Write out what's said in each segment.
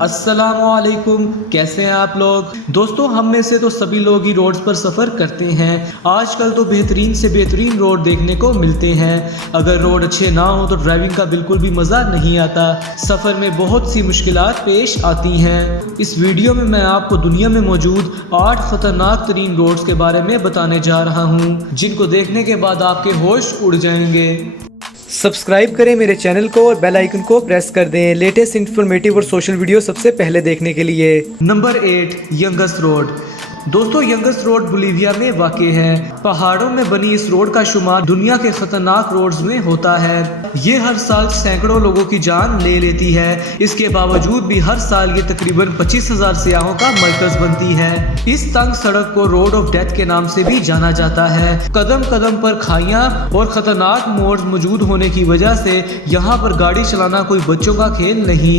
अस्सलामुअलैकुम, कैसे हैं आप लोग। दोस्तों, हम में से तो सभी लोग ही रोड्स पर सफ़र करते हैं। आजकल तो बेहतरीन से बेहतरीन रोड देखने को मिलते हैं। अगर रोड अच्छे ना हो तो ड्राइविंग का बिल्कुल भी मज़ा नहीं आता। सफ़र में बहुत सी मुश्किलात पेश आती हैं। इस वीडियो में मैं आपको दुनिया में मौजूद 8 ख़तरनाक तरीन रोड्स के बारे में बताने जा रहा हूँ, जिनको देखने के बाद आपके होश उड़ जाएंगे। सब्सक्राइब करें मेरे चैनल को और बेल आइकन को प्रेस कर दें लेटेस्ट इन्फॉर्मेटिव और सोशल वीडियो सबसे पहले देखने के लिए। Number 8, Young's road. दोस्तों, यंगस रोड बोलीविया में वाक़ है। पहाड़ों में बनी इस रोड का शुमार दुनिया के खतरनाक रोड्स में होता है। ये हर साल सैकड़ों लोगों की जान ले लेती है। इसके बावजूद भी हर साल ये तकरीबन 25,000 सियाहों का मरकज बनती है। इस तंग सड़क को रोड ऑफ डेथ के नाम से भी जाना जाता है। कदम कदम पर खाइयां और खतरनाक मोड़ मौजूद होने की वजह से यहाँ पर गाड़ी चलाना कोई बच्चों का खेल नहीं।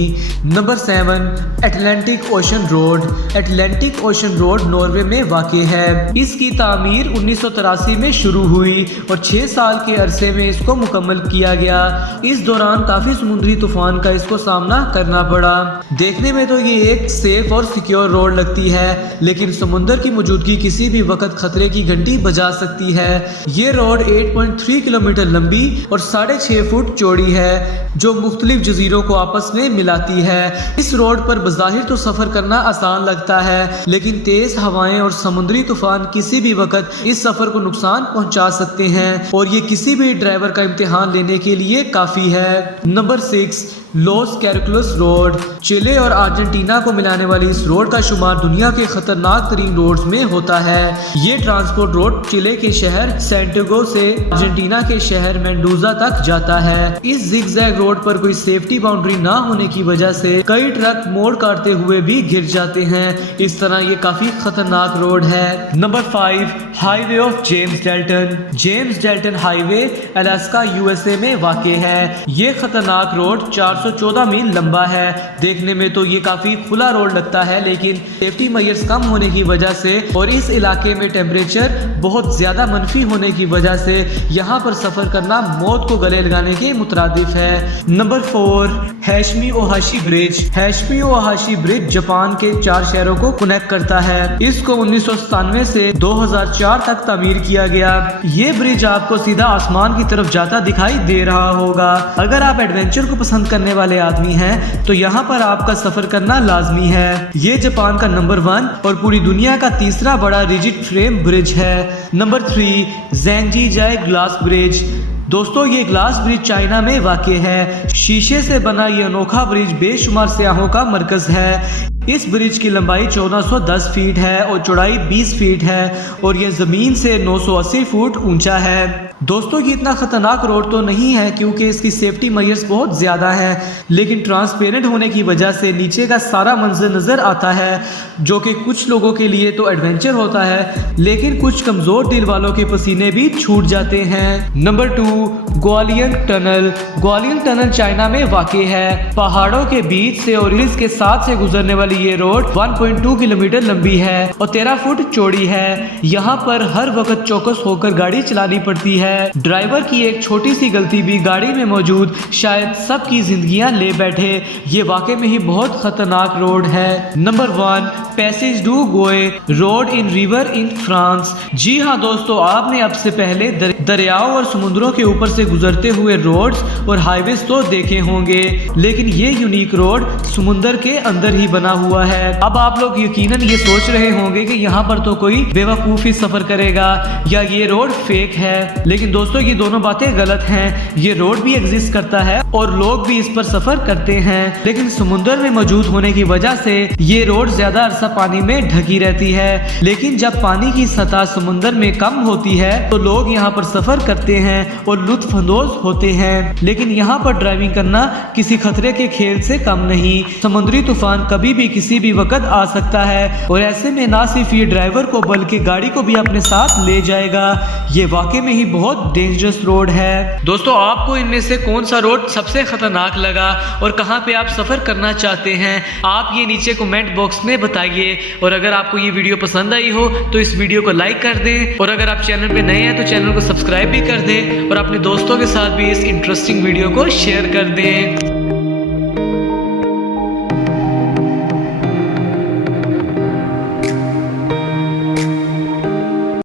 Number 7, Atlantic ocean road. Atlantic ocean road Norway में वाक़ है। इसकी तामीर 1983 में शुरू हुई और 6 साल के अरसे में इसको मुकम्मल किया गया। इस दौरान काफ़ी समुद्री तूफान का इसको सामना करना पड़ा। देखने में तो ये एक सेफ और सिक्योर रोड लगती है, लेकिन समुद्र की मौजूदगी किसी भी वक्त खतरे की घंटी बजा सकती है। ये रोड 8.3 किलोमीटर लंबी और 6.5 फुट चौड़ी है, जो मुख्तलिफ जजीरों को आपस में मिलाती है। इस रोड पर बज़ाहिर तो सफ़र करना आसान लगता है, लेकिन तेज़ हवाएं और समुद्री तूफान किसी भी वक्त इस सफर को नुकसान पहुंचा सकते हैं, और ये किसी भी ड्राइवर का इम्तिहान लेने के लिए काफी है। Number 6, Los Caracoles road. Chile और अर्जेंटीना को मिलाने वाली इस रोड का शुमार दुनिया के खतरनाक तरीन रोड्स में होता है। ये ट्रांसपोर्ट रोड चिले के शहर सैंटियागो से अर्जेंटीना के शहर मेंडोजा तक जाता है। इस जिगजैग रोड पर कोई सेफ्टी बाउंड्री ना होने की वजह से कई ट्रक मोड़ काटते हुए भी गिर जाते हैं। इस तरह ये काफी खतरनाक रोड है। Number 5, highway of James Dalton. James Dalton highway Alaska USA में वाक़ है। ये खतरनाक रोड 414 मील लंबा है। देखने में तो ये काफी खुला रोड लगता है, लेकिन सेफ्टी मेजर्स कम होने की वजह से और इस इलाके में टेम्परेचर बहुत ज्यादा मनफी होने की वजह से यहाँ पर सफर करना मौत को गले लगाने के मुतरादिफ है। Number 4, Eshima Ohashi bridge. Eshima Ohashi bridge Japan के 4 शहरों को कनेक्ट करता है। इसको 1997 से 2004 तक तामीर किया गया। ये ब्रिज आपको सीधा आसमान की तरफ जाता दिखाई दे रहा होगा। अगर आप एडवेंचर को पसंद करने वाले आदमी हैं तो यहाँ पर आपका सफर करना लाजमी है। ये जापान का नंबर 1 और पूरी दुनिया का तीसरा बड़ा रिजिड फ्रेम ब्रिज है। Number 3, Zhangjiajie glass bridge. दोस्तों, ये ग्लास ब्रिज चाइना में वाक़ है। शीशे से बना ये अनोखा ब्रिज बेशुमार सियाहों का मरकज है। इस ब्रिज की लंबाई 1410 फीट है और चौड़ाई 20 फीट है, और यह ज़मीन से 980 फुट ऊंचा है। दोस्तों, ये इतना खतरनाक रोड तो नहीं है क्योंकि इसकी सेफ्टी मेजर्स बहुत ज़्यादा हैं, लेकिन ट्रांसपेरेंट होने की वजह से नीचे का सारा मंजर नज़र आता है, जो कि कुछ लोगों के लिए तो एडवेंचर होता है, लेकिन कुछ कमज़ोर दिल वालों के पसीने भी छूट जाते हैं। Number 2, Gwalior tunnel. Gwalior tunnel China में वाक़ है। पहाड़ों के बीच से और हिल्स के साथ से गुजरने वाली ये रोड 1.2 किलोमीटर लंबी है और 13 फुट चौड़ी है। यहाँ पर हर वक्त चौकस होकर गाड़ी चलानी पड़ती है। ड्राइवर की एक छोटी सी गलती भी गाड़ी में मौजूद शायद सबकी जिंदगियां ले बैठे। ये वाकई में ही बहुत खतरनाक रोड है। Number 1, Passage du Gois road in river in France. जी हाँ दोस्तों, आपने अब से पहले दरियाओं और समुद्रों के ऊपर से गुजरते हुए रोड्स और हाईवेज तो देखे होंगे, लेकिन ये यूनिक रोड समुद्र के अंदर ही बना हुआ है। अब आप लोग यकीनन ये सोच रहे होंगे कि यहाँ पर तो कोई बेवकूफ़ी सफर करेगा या ये रोड फेक है, लेकिन दोस्तों ये दोनों बातें गलत हैं। ये रोड भी एग्जिस्ट करता है और लोग भी इस पर सफर करते हैं, लेकिन समुद्र में मौजूद होने की वजह से ये रोड ज्यादा अरसा पानी में ढकी रहती है। लेकिन जब पानी की सतह समुद्र में कम होती है तो लोग यहाँ पर सफर करते हैं और लुत्फ अंदोज होते हैं। लेकिन यहाँ पर ड्राइविंग करना किसी खतरे के खेल से कम नहीं। समुद्री तूफान कभी भी किसी भी वक्त आ सकता है, और ऐसे में ना सिर्फ ये ड्राइवर को बल्कि गाड़ी को भी अपने साथ ले जाएगा। ये वाकई में ही बहुत डेंजरस रोड है। दोस्तों, आपको इनमें से कौन सा रोड सबसे खतरनाक लगा और कहां पे आप सफर करना चाहते हैं, आप ये नीचे कमेंट बॉक्स में बताइए। और अगर आपको ये वीडियो पसंद आई हो तो इस वीडियो को लाइक कर दें, और अगर आप चैनल पे नए हैं तो चैनल को सब्सक्राइब भी कर दें, और अपने दोस्तों के साथ भी इस इंटरेस्टिंग वीडियो को शेयर कर दें।